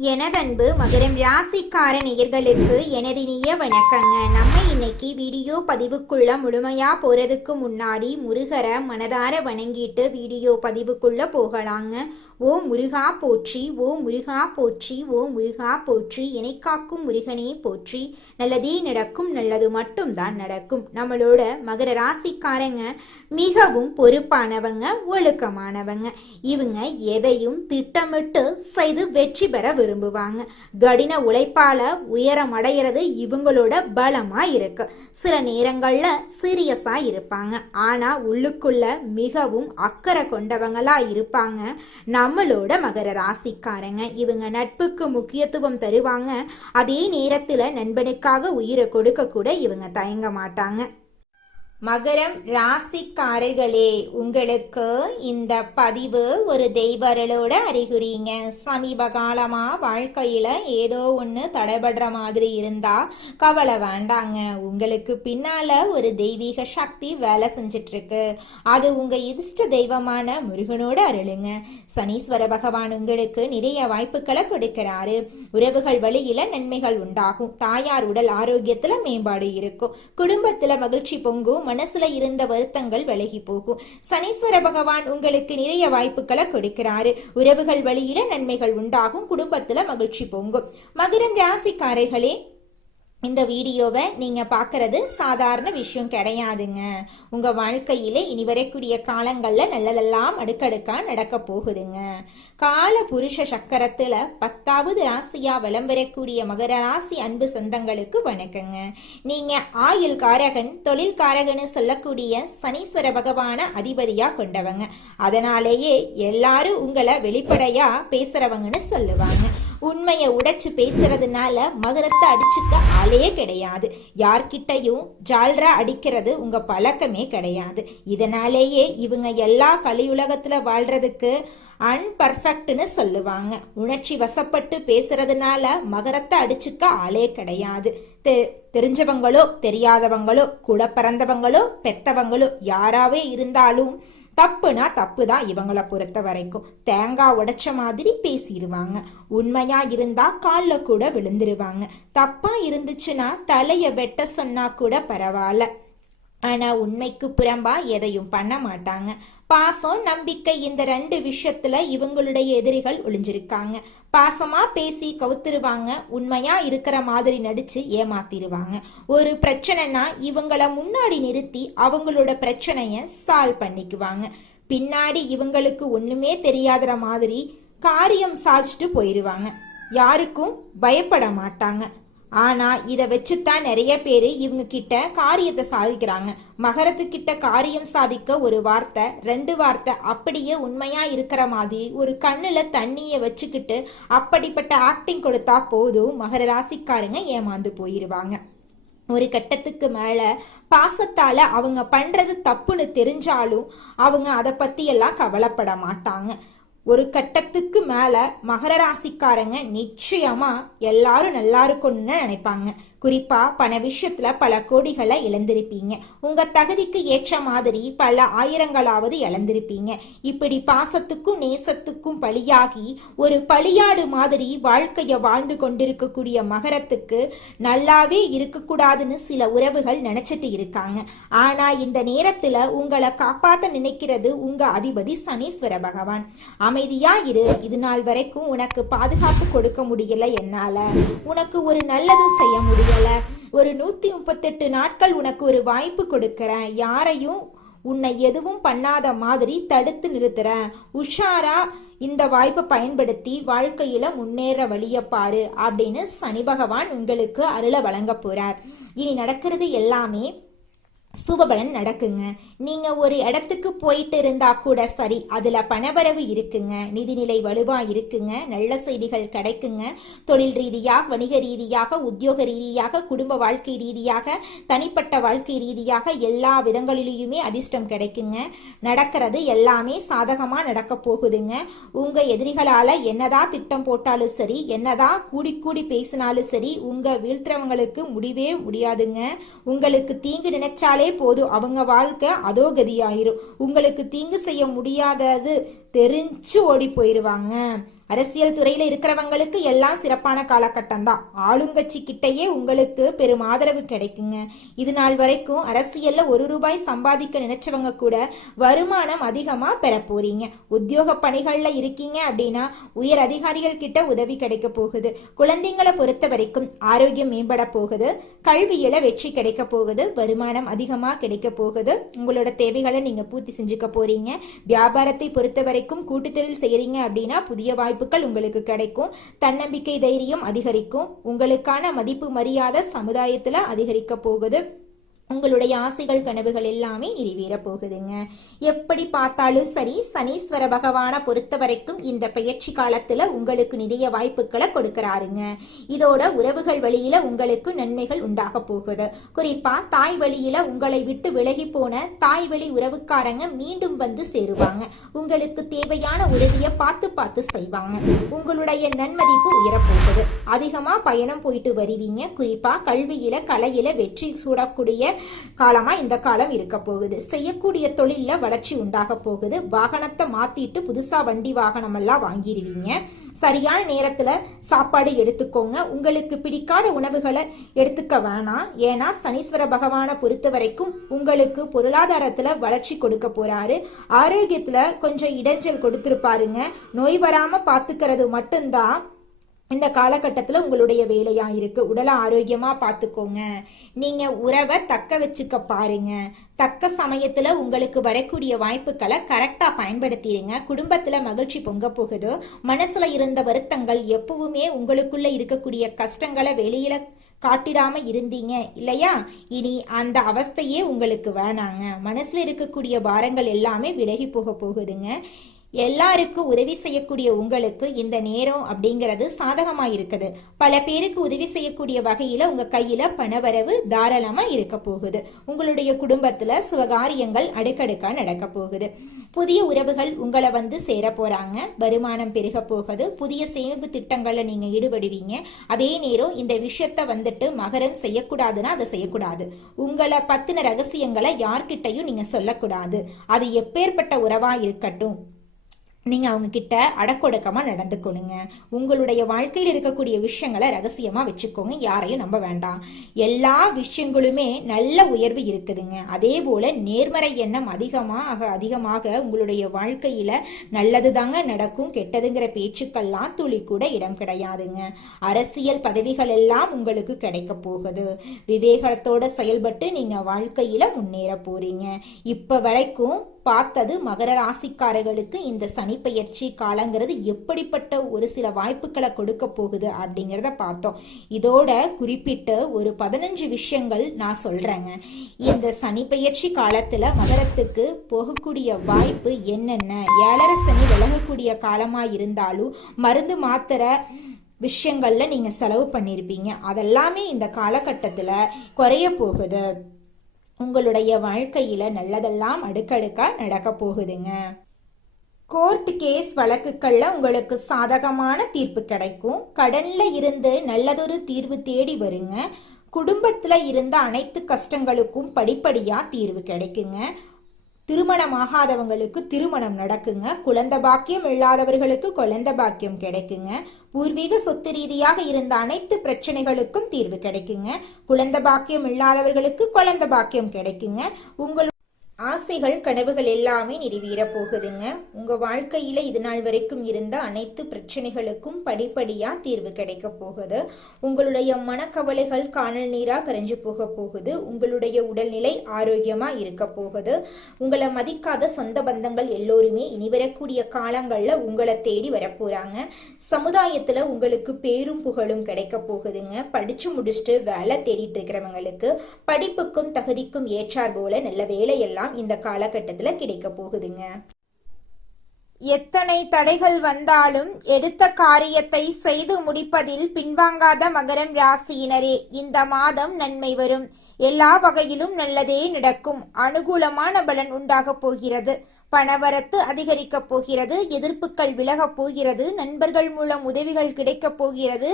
எனதன்பு மகரம் ராசிக்கார நேயர்களுக்கு எனது இனிய வணக்கங்க. நம்ம இன்னைக்கு வீடியோ பதிவுக்குள்ள முழுமையா போறதுக்கு முன்னாடி முருகரை மனதார வணங்கிட்டு வீடியோ பதிவுக்குள்ள போகலாங்க. ஓ முருகா போற்றி, ஓ முருகா போற்றி, ஓ முருகா போற்றி, என்னை காக்கும் முருகனே போற்றி. நல்லதே நடக்கும், நல்லது மட்டும்தான் நடக்கும். நம்மளோட மகர ராசிக்காரங்க மிகவும் பொறுப்பானவங்க, ஒழுக்கமானவங்க. இவங்க எதையும் திட்டமிட்டு செய்து வெற்றி பெற விரும்புவாங்க. கடின உழைப்பால உயரம் அடைகிறது இவங்களோட பலமா இருக்கு. சில நேரங்கள்ல சீரியஸா இருப்பாங்க, ஆனா உள்ளுக்குள்ள மிகவும் அக்கறை கொண்டவங்களா இருப்பாங்க நம்மளோட மகர ராசிக்காரங்க. இவங்க நட்புக்கு முக்கியத்துவம் தருவாங்க, அதே நேரத்துல நண்பனுக்காக உயிரை கொடுக்க கூட இவங்க தயங்க மாட்டாங்க. மகரம் ராசிக்காரர்களே, உங்களுக்கு இந்த பதிவு ஒரு தெய்வர்களோட அறிகுறிங்க. சமீப காலமா வாழ்க்கையில ஏதோ ஒன்று தடைபடுற மாதிரி இருந்தா கவலை வேண்டாங்க. உங்களுக்கு பின்னால ஒரு தெய்வீக சக்தி வேலை செஞ்சிட்டு இருக்கு. அது உங்க இஷ்ட தெய்வமான முருகனோட அருளுங்க. சனீஸ்வர பகவான் உங்களுக்கு நிறைய வாய்ப்புகளை கொடுக்கிறாரு. உறவுகள் வழியில நன்மைகள் உண்டாகும். தாயார் உடல் ஆரோக்கியத்துல மேம்பாடு இருக்கும். குடும்பத்துல மகிழ்ச்சி பொங்கும். மனசுல இருந்த வருத்தங்கள் விலகி போகும். சனீஸ்வர பகவான் உங்களுக்கு நிறைய வாய்ப்புகளை கொடுக்கிறாரு. உறவுகள் வழியில நன்மைகள் உண்டாகும். குடும்பத்துல மகிழ்ச்சி பொங்கும். மகரம் ராசிக்காரர்களே, இந்த வீடியோவை நீங்க பார்க்கறது சாதாரண விஷயம் கிடையாதுங்க. உங்க வாழ்க்கையில இனி வரக்கூடிய காலங்கள்ல நல்லதெல்லாம் அடுக்கடுக்கா நடக்க போகுதுங்க. கால புருஷ சக்கரத்துல 10வது ராசியா விளம்பரக்கூடிய மகர ராசி அன்பு சொந்தங்களுக்கு வணக்கங்க. நீங்க ஆயுள் காரகன், தொழில் காரகன்னு சொல்லக்கூடிய சனீஸ்வர பகவான அதிபதியா கொண்டவங்க. அதனாலேயே எல்லாரும் உங்களை வெளிப்படையா பேசுறவங்கன்னு சொல்லுவாங்க. உண்மையை உடைச்சு பேசுறதுனால மகரத்தை அடிச்சுக்க ஆளே கிடையாது. யார்கிட்டையும் ஜால்ரா அடிக்கிறது உங்க பழக்கமே கிடையாது. இதனாலேயே இவங்க எல்லா கலியுலகத்துல வாழ்றதுக்கு அன்பர்ஃபெக்ட்னு சொல்லுவாங்க. உணர்ச்சி வசப்பட்டு பேசுறதுனால மகரத்தை அடிச்சுக்க ஆளே கிடையாது. தெரிஞ்சவங்களோ தெரியாதவங்களோ கூட பிறந்தவங்களோ பெத்தவங்களோ யாராவே இருந்தாலும் தப்புனா தப்பு தான். இவங்களை பொறுத்த வரைக்கும் தேங்காய் உடைச்ச மாதிரி பேசிடுவாங்க. உண்மையா இருந்தா காலில் கூட விழுந்துருவாங்க. தப்பா இருந்துச்சுன்னா தலைய வெட்ட சொன்னா கூட பரவாயில்ல, ஆனா உண்மைக்கு புறம்பா எதையும் பண்ண மாட்டாங்க. பாசம், நம்பிக்கை, இந்த 2 விஷயத்துல இவங்களுடைய எதிரிகள் ஒளிஞ்சிருக்காங்க. பாசமா பேசி கவுத்துருவாங்க. உண்மையா இருக்கிற மாதிரி நடிச்சு ஏமாத்திருவாங்க. ஒரு பிரச்சனைனா இவங்கள முன்னாடி நிறுத்தி அவங்களோட பிரச்சனைய சால்வ் பண்ணிக்குவாங்க. பின்னாடி இவங்களுக்கு ஒண்ணுமே தெரியாத மாதிரி காரியம் சாதிச்சுட்டு போயிருவாங்க. யாருக்கும் பயப்பட மாட்டாங்க. ஆனா இதை வச்சுத்தான் நிறைய பேரு இவங்க கிட்ட காரியத்தை சாதிக்கிறாங்க. மகரத்துக்கிட்ட காரியம் சாதிக்க ஒரு வார்த்தை 2 வார்த்தை அப்படியே உண்மையா இருக்கிற மாதிரி ஒரு கண்ணுல தண்ணிய வச்சுக்கிட்டு அப்படிப்பட்ட ஆக்டிங் கொடுத்தா போதும் மகர ராசிக்காரங்க ஏமாந்து போயிருவாங்க. ஒரு கட்டத்துக்கு மேல பாசத்தால அவங்க பண்றது தப்புன்னு தெரிஞ்சாலும் அவங்க அதை பத்தி எல்லாம் கவலைப்பட மாட்டாங்க. ஒரு கட்டத்துக்கு மேல மகர ராசிக்காரங்க நிச்சயமா எல்லாரும் நல்லா இருக்கும்னு நினைப்பாங்க. குறிப்பா பண விஷயத்துல பல கோடிகளை இழந்திருப்பீங்க. உங்க தகுதிக்கு ஏற்ற மாதிரி பல ஆயிரங்களாவது இழந்திருப்பீங்க. இப்படி பாசத்துக்கும் நேசத்துக்கும் பலியாகி ஒரு பலியாடு மாதிரி வாழ்க்கைய வாழ்ந்து கொண்டிருக்கக்கூடிய மகரத்துக்கு நல்லாவே இருக்கக்கூடாதுன்னு சில உறவுகள் நினைச்சிட்டு இருக்காங்க. ஆனா இந்த நேரத்துல உங்களை காப்பாத்த நினைக்கிறது உங்க அதிபதி சனீஸ்வர பகவான். அமைதியா இரு, இது நாள் வரைக்கும் உனக்கு பாதுகாப்பு கொடுக்க முடியல என்னால, உனக்கு ஒரு நல்லதும் செய்ய முடியும், ஒரு 138 நாட்கள் உனக்கு ஒரு வாய்ப்பு கொடுக்கறேன், யாரையும் உன்னை எதுவும் பண்ணாத மாதிரி தடுத்து நிறுத்துறேன், உஷாரா இந்த வாய்ப்பை பயன்படுத்தி வாழ்க்கையில முன்னேற வழிய பாரு அப்படின்னு சனி பகவான் உங்களுக்கு அருளை வழங்க போறார். இனி நடக்கிறது எல்லாமே சுபபலன் நடக்குங்க. நீங்க ஒரு இடத்துக்கு போயிட்டு இருந்தா கூட சரி, அதுல பணவரவு இருக்குங்க, நிதிநிலை வலுவா இருக்குங்க, நல்ல செய்திகள் கிடைக்குங்க. தொழில் ரீதியாக, வணிக ரீதியாக, உத்தியோக ரீதியாக, குடும்ப வாழ்க்கை ரீதியாக, தனிப்பட்ட வாழ்க்கை ரீதியாக எல்லா விதங்களிலுமே அதிர்ஷ்டம் கிடைக்குங்க. நடக்கிறது எல்லாமே சாதகமா நடக்க போகுதுங்க. உங்க எதிரிகளால என்னதான் திட்டம் போட்டாலும் சரி, என்னதான் கூடி கூடி பேசினாலும் சரி, உங்க வீழ்த்துறவங்களுக்கு முடிவே முடியாதுங்க. உங்களுக்கு தீங்கு நினைச்சாலும் போதும் அவங்க வாழ்க்கை அதோ கதியாயிரும். உங்களுக்கு தீங்கு செய்ய முடியாதது தெரிஞ்சு ஓடி போயிருவாங்க. அரசியல் துறையில இருக்கிறவங்களுக்கு எல்லாம் சிறப்பான காலகட்டம் தான். ஆளுங்கட்சி கிட்டையே உங்களுக்கு பெரும் ஆதரவு கிடைக்குங்க. இது நாள் வரைக்கும் அரசியல்ல ₹1 சம்பாதிக்க நினைச்சவங்க கூட வருமானம் அதிகமா பெற போறீங்க. உத்தியோக பணிகள்ல இருக்கீங்க அப்படின்னா உயர் அதிகாரிகள் கிட்ட உதவி கிடைக்க போகுது. குழந்தைங்களை பொறுத்த வரைக்கும் ஆரோக்கியம் மேம்பட போகுது. கல்வியில வெற்றி கிடைக்க போகுது. வருமானம் அதிகமா கிடைக்க போகுது. உங்களோட தேவைகளை நீங்க பூர்த்தி செஞ்சுக்க போறீங்க. வியாபாரத்தை பொறுத்த வரைக்கும் கூட்டுத்தொழில் செய்யறீங்க அப்படின்னா புதிய வாய்ப்புகள் உங்களுக்கு கிடைக்கும். தன்னம்பிக்கை தைரியம் அதிகரிக்கும். உங்களுக்கான மதிப்பு மரியாதை சமுதாயத்துல அதிகரிக்க போகுது. உங்களுடைய ஆசைகள் கனவுகள் எல்லாமே நிறைவேற போகுதுங்க. எப்படி பார்த்தாலும் சரி, சனீஸ்வர பகவானை பொறுத்த வரைக்கும் இந்த பெயர்ச்சி காலத்துல உங்களுக்கு நிறைய வாய்ப்புகளை கொடுக்கறாருங்க. இதோட உறவுகள் வழியில உங்களுக்கு நன்மைகள் உண்டாக போகுது. குறிப்பா தாய் வழியில உங்களை விட்டு விலகி போன தாய் வழி உறவுக்காரங்க மீண்டும் வந்து சேருவாங்க. உங்களுக்கு தேவையான உதவியை பார்த்து செய்வாங்க. உங்களுடைய நன்மதிப்பு உயரப்போகுது. அதிகமா பயணம் போயிட்டு வருவீங்க. குறிப்பா கல்வியில கலையில வெற்றி சூடக்கூடிய காலமா இந்த காலம் இருக்க போகுது. செய்யக்கூடிய தொழில வளர்ச்சி உண்டாக போகுது. வாகனத்தை மாத்திட்டு புதுசா வண்டி வாகனம் எல்லாம் வாங்கிடுவீங்க. சரியான நேரத்துல சாப்பாடு எடுத்துக்கோங்க. உங்களுக்கு பிடிக்காத உணவுகளை எடுத்துக்க வேணாம். ஏன்னா சனீஸ்வர பகவானை பொறுத்த வரைக்கும் உங்களுக்கு பொருளாதாரத்துல வளர்ச்சி கொடுக்க போறாரு. ஆரோக்கியத்துல கொஞ்சம் இடைஞ்சல் கொடுத்திருப்பாருங்க. நோய் வராம பாத்துக்கிறது மட்டும்தான் இந்த காலகட்டத்தில் உங்களுடைய வேலையா இருக்கு. உடலை ஆரோக்கியமா பார்த்துக்கோங்க. நீங்க உறவை தக்க வச்சுக்க பாருங்க. தக்க சமயத்துல உங்களுக்கு வரக்கூடிய வாய்ப்புகளை கரெக்டா பயன்படுத்திடுங்க. குடும்பத்துல மகிழ்ச்சி பொங்க போகுது. மனசுல இருந்த வருத்தங்கள், எப்பவுமே உங்களுக்குள்ள இருக்கக்கூடிய கஷ்டங்களை வெளியில காட்டிடாம இருந்தீங்க இல்லையா, இனி அந்த அவஸ்தையே உங்களுக்கு வேணாங்க. மனசுல இருக்கக்கூடிய பாரங்கள் எல்லாமே விலகி போக போகுதுங்க. எல்லாருக்கும் உதவி செய்யக்கூடிய உங்களுக்கு இந்த நேரம் அப்படிங்கிறது சாதகமா இருக்குது. பல பேருக்கு உதவி செய்யக்கூடிய வகையில உங்க கையில பணவரவு தாராளமா இருக்க போகுது. உங்களுடைய குடும்பத்துல சுபகாரியங்கள் அடுக்கடுக்கா நடக்க போகுது. புதிய உறவுகள் உங்களை வந்து சேர போறாங்க. வருமானம் பெருக போகுது. புதிய சேமிப்பு திட்டங்கள்ல நீங்க ஈடுபடுவீங்க. அதே நேரம் இந்த விஷயத்த வந்துட்டு மகரம் செய்யக்கூடாதுன்னா அதை செய்யக்கூடாது. உங்களை பத்தின ரகசியங்களை யார்கிட்டையும் நீங்க சொல்லக்கூடாது. அது எப்பேற்பட்ட உறவா இருக்கட்டும், நீங்க அவங்க கிட்ட அடக்கொடுக்கமா நடந்துக்கணுங்க. உங்களுடைய வாழ்க்கையில் இருக்கக்கூடிய விஷயங்களை ரகசியமா வச்சுக்கோங்க. யாரையும் நம்ப வேண்டாம். எல்லா விஷயங்களுமே நல்ல உயர்வு இருக்குதுங்க. அதே போல நேர்மறை எண்ணம் அதிகமாக உங்களுடைய வாழ்க்கையில நல்லது தாங்க நடக்கும். கெட்டதுங்கிற பேச்சுக்கள்லாம் துளி கூட இடம் கிடையாதுங்க. அரசியல் பதவிகள் எல்லாம் உங்களுக்கு கிடைக்க போகுது. விவேகத்தோட செயல்பட்டு நீங்க வாழ்க்கையில முன்னேற போறீங்க. இப்ப வரைக்கும் பார்த்தது மகர ராசிக்காரர்களுக்கு இந்த சனி பெயர்ச்சி காலங்கிறது எப்படிப்பட்ட ஒரு சில வாய்ப்புகளை கொடுக்க போகுது அப்படிங்கிறத பார்த்தோம். இதோட குறிப்பிட்டு ஒரு 15 விஷயங்கள் நான் சொல்றேங்க. இந்த சனி பெயர்ச்சி காலத்துல மகரத்துக்கு போகக்கூடிய வாய்ப்பு என்னென்ன, 7.5 சனி விலகக்கூடிய காலமா இருந்தாலும் மருந்து மாத்திரை விஷயங்கள்ல நீங்க செலவு பண்ணியிருப்பீங்க. அதெல்லாமே இந்த காலகட்டத்துல குறைய போகுது. உங்களுடைய வாழ்க்கையில நல்லதெல்லாம் அடுக்கடுக்கா நடக்க போகுதுங்க. கோர்ட் கேஸ் வழக்குகள்ல உங்களுக்கு சாதகமான தீர்ப்பு கிடைக்கும். கடன்ல இருந்து நல்லதொரு தீர்வு தேடி வருங்க. குடும்பத்துல இருந்த அனைத்து கஷ்டங்களுக்கும் படிப்படியா தீர்வு கிடைக்குங்க. திருமணமாகாதவங்களுக்கு திருமணம் நடக்குங்க. குழந்தை பாக்கியம் இல்லாதவர்களுக்கு குழந்தை பாக்கியம் கிடைக்குங்க. பூர்வீக சொத்து ரீதியாக இருந்த அனைத்து பிரச்சனைகளுக்கும் தீர்வு கிடைக்குங்க. குழந்தை பாக்கியம் இல்லாதவர்களுக்கு குழந்தை பாக்கியம் கிடைக்குங்க. உங்கள் ஆசைகள் கனவுகள் எல்லாமே நிறைவேற போகுதுங்க. உங்க வாழ்க்கையில இது நாள் வரைக்கும் இருந்த அனைத்து பிரச்சனைகளுக்கும் படிப்படியா தீர்வு கிடைக்க போகுது. உங்களுடைய மனக்கவலைகள் காணல் நீரா கரைஞ்சு போக போகுது. உங்களுடைய உடல்நிலை ஆரோக்கியமா இருக்க போகுது. உங்களை மதிக்காத சொந்த பந்தங்கள் எல்லோருமே இனி வரக்கூடிய காலங்கள்ல உங்களை தேடி வரப்போறாங்க. சமுதாயத்துல உங்களுக்கு பேரும் புகழும் கிடைக்க போகுதுங்க. படிச்சு முடிச்சுட்டு வேலை தேடிட்டு இருக்கிறவங்களுக்கு படிப்புக்கும் தகுதிக்கும் ஏற்றார் போல நல்ல வேலையெல்லாம் இந்த காலகட்டத்தில் கிடைக்க போகுதுங்க. எத்தனை தடைகள் வந்தாலும் எடுத்த காரியத்தை செய்து முடிப்பதில் பின்வாங்காத மகரம் ராசியினரே, இந்த மாதம் நன்மை வரும். எல்லா வகையிலும் நல்லதே நடக்கும். அனுகூலமான பலன் உண்டாக போகிறது. பணவரத்து அதிகரிக்க போகிறது. எதிர்ப்புகள் விலக போகிறது. நண்பர்கள் மூலம் உதவிகள் கிடைக்க போகிறது.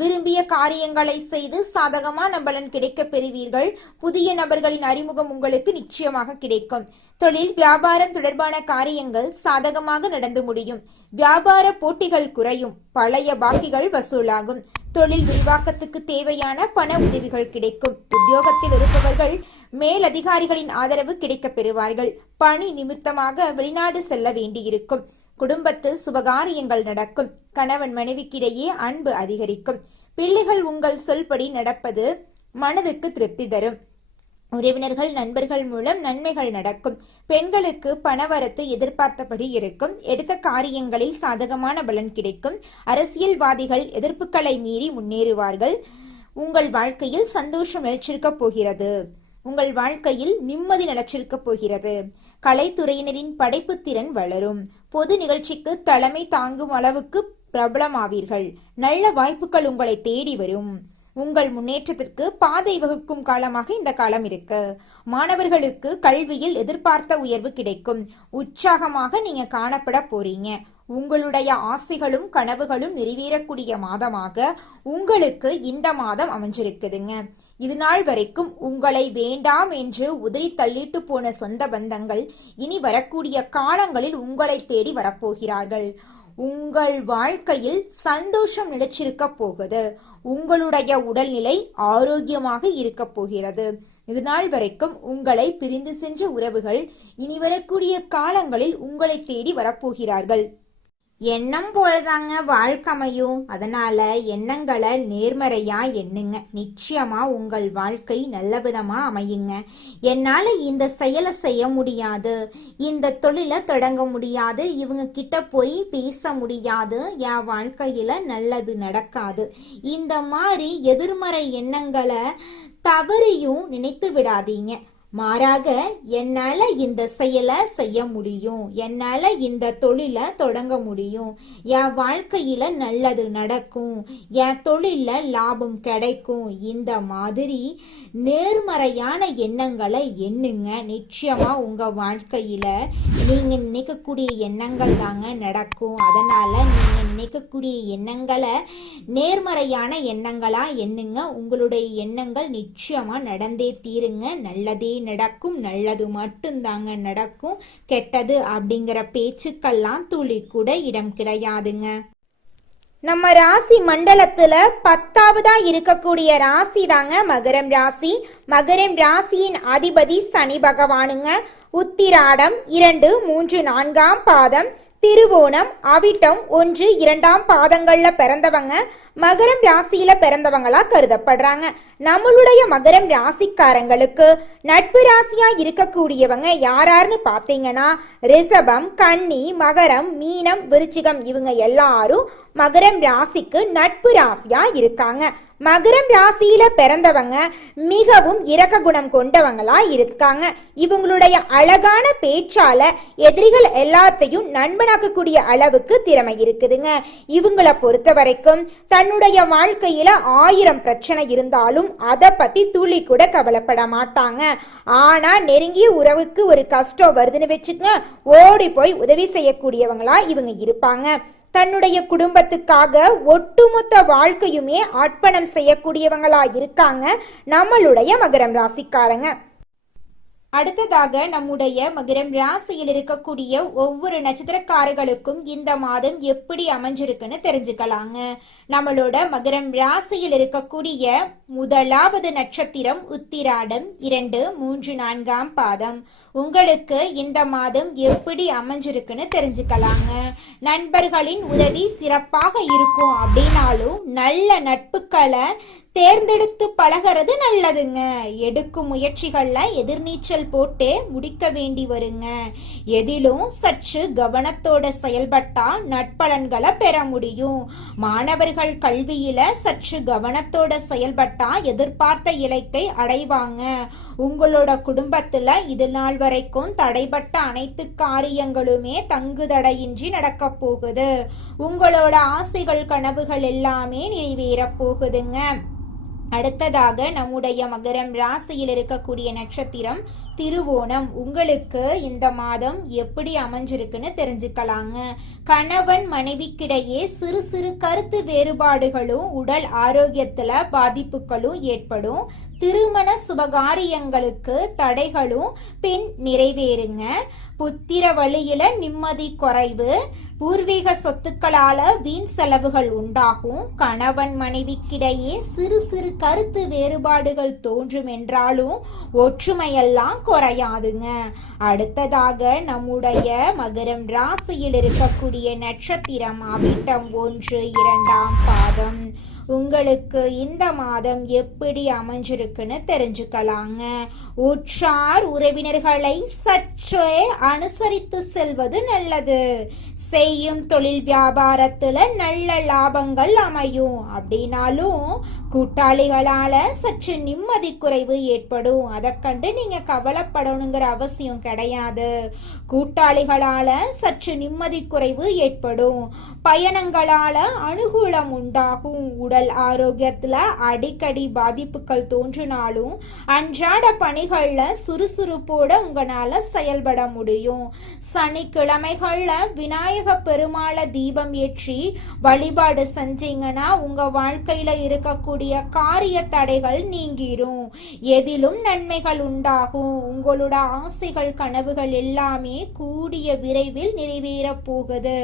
விரும்பிய காரியங்களை செய்து சாதகமான பலன் கிடைக்க பெறுவீர்கள். புதிய நபர்களின் அறிமுகம் உங்களுக்கு நிச்சயமாக கிடைக்கும். தொழில் வியாபாரம் தொடர்பான காரியங்கள் சாதகமாக நடந்து முடியும். வியாபார போட்டிகள் குறையும். பழைய பாக்கிகள் வசூலாகும். தொழில் விரிவாக்கத்துக்கு தேவையான பண உதவிகள் கிடைக்கும். உத்தியோகத்தில் இருப்பவர்கள் மேலதிகாரிகளின் ஆதரவு கிடைக்கப் பெறுவார்கள். பணி நிமித்தமாக வெளிநாடு செல்ல வேண்டியிருக்கும். குடும்பத்தில் சுபகாரியங்கள் நடக்கும். கணவன் மனைவிக்கிடையே அன்பு அதிகரிக்கும். பிள்ளைகள் உங்கள் சொல்படி நடப்பது மனதுக்கு திருப்தி தரும். உறவினர்கள் நண்பர்கள் மூலம் நன்மைகள் நடக்கும். பெண்களுக்கு பணவரத்து எதிர்பார்த்தபடி இருக்கும். எடுத்த காரியங்களில் சாதகமான பலன் கிடைக்கும். அரசியல்வாதிகள் எதிர்ப்புகளை மீறி முன்னேறுவார்கள். உங்கள் வாழ்க்கையில் சந்தோஷம் நிலைச்சிருக்க போகிறது. உங்கள் வாழ்க்கையில் நிம்மதி நிலைச்சிருக்க போகிறது. கலைத்துறையினரின் படைப்பு திறன் வளரும். பொது நிகழ்ச்சிக்கு தலைமை தாங்கும் அளவுக்கு பிரபலமாவீர்கள். நல்ல வாய்ப்புகள் உங்களை தேடி வரும். உங்கள் முன்னேற்றத்திற்கு பாதை வகுக்கும் காலமாக இந்த காலம் இருக்கு. மாணவர்களுக்கு கல்வியில் எதிர்பார்த்த உயர்வு கிடைக்கும். உற்சாகமாக நீங்க காணப்பட போறீங்க. உங்களுடைய ஆசைகளும் கனவுகளும் நிறைவேறக்கூடிய மாதமாக உங்களுக்கு இந்த மாதம் அமைஞ்சிருக்குதுங்க. இது நாள் வரைக்கும் உங்களை வேண்டாம் என்று உதறி தள்ளிட்டு போன சொந்த பந்தங்கள் இனி வரக்கூடிய காலங்களில் உங்களை தேடி வரப்போகிறார்கள். உங்கள் வாழ்க்கையில் சந்தோஷம் நிலைச்சிருக்க போகுது. உங்களுடைய உடல்நிலை ஆரோக்கியமாக இருக்க போகிறது. இது நாள் வரைக்கும் உங்களை பிரிந்து சென்ற உறவுகள் இனி வரக்கூடிய காலங்களில் உங்களை தேடி வரப்போகிறார்கள். எண்ணம் போலதாங்க வாழ்க்கை அமையும். அதனால எண்ணங்களை நேர்மறையா எண்ணுங்க. நிச்சயமா உங்கள் வாழ்க்கை நல்ல விதமா அமையுங்க. என்னால இந்த செயலை செய்ய முடியாது, இந்த தொழிலை தொடங்க முடியாது, இவங்க கிட்ட போய் பேச முடியாது, என் வாழ்க்கையில நல்லது நடக்காது, இந்த மாதிரி எதிர்மறை எண்ணங்களை தவறையும் நினைத்து விடாதீங்க. மாறாக என்னால இந்த செயலை செய்ய முடியும், என்னால இந்த தொழிலை தொடங்க முடியும், என் வாழ்க்கையில நல்லது நடக்கும், என் தொழில லாபம் கிடைக்கும், இந்த மாதிரி நேர்மறையான எண்ணங்களை எண்ணுங்க. நிச்சயமா உங்க வாழ்க்கையில நீங்க நினைக்கக்கூடிய எண்ணங்கள் தாங்க நடக்கும். அதனால நீங்க நினைக்கக்கூடிய எண்ணங்களை நேர்மறையான எண்ணங்களா எண்ணுங்க. உங்களுடைய எண்ணங்கள் நிச்சயமா நடந்தே தீருங்க. நல்லதே நடக்கும். நல்லது மட்டும்தாங்க நடக்கும். கெட்டது அப்படிங்கிற பேச்சுக்கெல்லாம் துளி கூட இடம் கிடையாதுங்க. நம்ம ராசி மண்டலத்துல 10வதா இருக்கக்கூடிய ராசி தாங்க மகரம் ராசி. மகரம் ராசியின் அதிபதி சனி பகவானுங்க. உத்திராடம் 2, 3, 4ஆம் பாதம், திருவோணம், அவிட்டம் 1, 2ஆம் பாதங்கள்ல பிறந்தவங்க மகரம் ராசியில பிறந்தவங்களா கருதப்படுறாங்க. நம்மளுடைய மகரம் ராசிக்காரங்களுக்கு நட்பு ராசியா இருக்கக்கூடியவங்க யாராருன்னு பாத்தீங்கன்னா ரிஷபம், கன்னி, மகரம், மீனம், விருச்சிகம் இவங்க எல்லாரும் மகரம் ராசிக்கு நட்பு ராசியா இருக்காங்க. மகரம் ராசியில பிறந்தவங்க மிகவும் இரக்க குணம் கொண்டவங்களா இருக்காங்க. இவங்களுடைய அழகான பேச்சால எதிரிகள் எல்லாத்தையும் நண்பனாக்கக்கூடிய அளவுக்கு திறமை இருக்குதுங்க. இவங்களை பொறுத்த வரைக்கும் தன்னுடைய வாழ்க்கையில 1000 பிரச்சனை இருந்தாலும் அதை பத்தி துளி கூட கவலைப்பட மாட்டாங்க. ஆனா நெருங்கிய உறவுக்கு ஒரு கஷ்டம் வருதுன்னு வச்சுக்கங்க, ஓடி போய் உதவி செய்யக்கூடியவங்களா இவங்க இருப்பாங்க. தன்னுடைய குடும்பத்துக்காக ஒட்டுமொத்த வாழ்க்கையுமே அர்ப்பணம் செய்யக்கூடியவங்களா இருக்காங்க நம்மளுடைய மகரம் ராசிக்காரங்க. அடுத்ததாக நம்முடைய மகரம் ராசியில் இருக்கக்கூடிய ஒவ்வொரு நட்சத்திரக்காரர்களுக்கும் இந்த மாதம் எப்படி அமைஞ்சிருக்குன்னு தெரிஞ்சுக்கலாங்க. நம்மளோட மகரம் ராசியில் இருக்கக்கூடிய முதலாவது நட்சத்திரம் உத்திராடம் 2, 3, 4ஆம் பாதம். உங்களுக்கு இந்த மாதம் எப்படி அமைஞ்சிருக்குன்னு தெரிஞ்சுக்கலாங்க. நண்பர்களின் உதவி சிறப்பாக இருக்கும். அப்படின்னாலும் நல்ல நட்புகளை தேர்ந்தெடுத்து பழகிறது நல்லதுங்க. எடுக்கும் முயற்சிகள்ல எதிர்நீச்சல் போட்டே முடிக்க வேண்டி வருங்க. எதிலும் சற்று கவனத்தோட செயல்பட்டா நட்பலன்களை பெற முடியும். மாணவர்கள் கல்வியில சற்று கவனத்தோட செயல்பட்டா எதிர்பார்த்த இலக்கை அடைவாங்க. உங்களோட குடும்பத்துல இது நாள் வரைக்கும் தடைபட்ட அனைத்து காரியங்களுமே தங்குதடையின்றி நடக்க போகுது. உங்களோட ஆசைகள் கனவுகள் எல்லாமே நிறைவேற போகுதுங்க. அடுத்ததாக நம்முடைய மகரம் ராசியில் இருக்கக்கூடிய நட்சத்திரம் திருவோணம். உங்களுக்கு இந்த மாதம் எப்படி அமைஞ்சிருக்குன்னு தெரிஞ்சுக்கலாங்க. கணவன் மனைவிக்கிடையே சிறு சிறு கருத்து வேறுபாடுகளும் உடல் ஆரோக்கியத்துல பாதிப்புகளும் ஏற்படும். திருமண சுபகாரியங்களுக்கு தடைகளும் பின் நிறைவேறுங்க. புத்திர வழியில நிம்மதி குறைவு, பூர்வீக சொத்துக்களால வீண் செலவுகள் உண்டாகும், கணவன் மனைவிக்கிடையே சிறு சிறு கருத்து வேறுபாடுகள் தோன்றும் என்றாலும் ஒற்றுமையெல்லாம் குறையாதுங்க. அடுத்ததாக நம்முடைய மகரம் ராசியில் இருக்கக்கூடிய நட்சத்திரம் அவிட்டம் 1, 2ஆம் பாதம். உங்களுக்கு இந்த மாதம் எப்படி அமைஞ்சிருக்குன்னு தெரிஞ்சுக்கலாங்க. உற்றார் உறவினர்களை சற்றே அனுசரித்து செல்வது நல்லது. செய்யும் தொழில் வியாபாரத்துல நல்ல லாபங்கள் அமையும். அப்படின்னாலும் கூட்டாளிகளால சற்று நிம்மதி குறைவு ஏற்படும். அதை கண்டு நீங்க கவலைப்படணுங்கிற அவசியம் கிடையாது. கூட்டாளிகளால சற்று நிம்மதி குறைவு ஏற்படும். பயணங்களால அனுகூலம் உண்டாகும். உடல் ஆரோக்கியத்துல அடிக்கடி பாதிப்புகள் தோன்றினாலும் அன்றாட பணிகள்ல சுறுசுறுப்போட உங்களால செயல்பட முடியும். சனிக்கிழமைகள்ல விநாயக பெருமாள தீபம் ஏற்றி வழிபாடு செஞ்சீங்கன்னா உங்க வாழ்க்கையில இருக்கக்கூடிய காரிய தடைகள் நீங்கிரும். எதிலும் நன்மைகள் உண்டாகும். உங்களோட ஆசைகள் கனவுகள் எல்லாமே கூடிய விரைவில் நிறைவேற போகுது.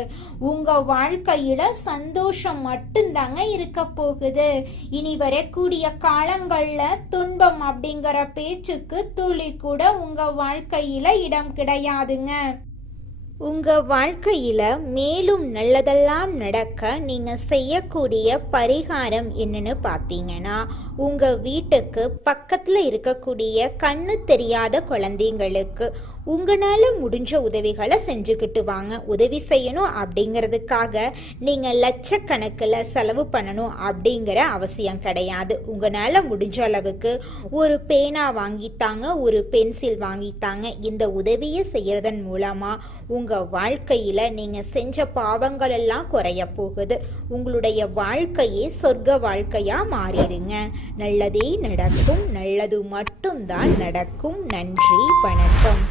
உங்க வாழ்க்கையில சந்தோஷம் மட்டும்தாங்க இருக்க போகுது. இனி வரக்கூடிய காலங்கள்ல துன்பம் அப்படிங்கிற பேச்சுக்கு துளி கூட உங்க வாழ்க்கையில இடம் கிடையாதுங்க. உங்க வாழ்க்கையில மேலும் நல்லதெல்லாம் நடக்க நீங்க செய்யக்கூடிய பரிகாரம் என்னன்னு பார்த்தீங்கன்னா, உங்க வீட்டுக்கு பக்கத்துல இருக்கக்கூடிய கண்ணு தெரியாத குழந்தைங்களுக்கு உங்களால முடிஞ்ச உதவிகளை செஞ்சுக்கிட்டு வாங்க. உதவி செய்யணும் அப்படிங்கிறதுக்காக நீங்க லட்சக்கணக்கில் செலவு பண்ணணும் அப்படிங்கிற அவசியம் கிடையாது. உங்களால முடிஞ்ச அளவுக்கு ஒரு பேனா வாங்கித்தாங்க, ஒரு பென்சில் வாங்கித்தாங்க. இந்த உதவியை செய்யறதன் மூலமா உங்க வாழ்க்கையில நீங்க செஞ்ச பாவங்கள் எல்லாம் குறைய போகுது. உங்களுடைய வாழ்க்கையே சொர்க்க வாழ்க்கையா மாறிடுங்க. நல்லதே நடக்கும். நல்லது மட்டும்தான் நடக்கும். நன்றி, வணக்கம்.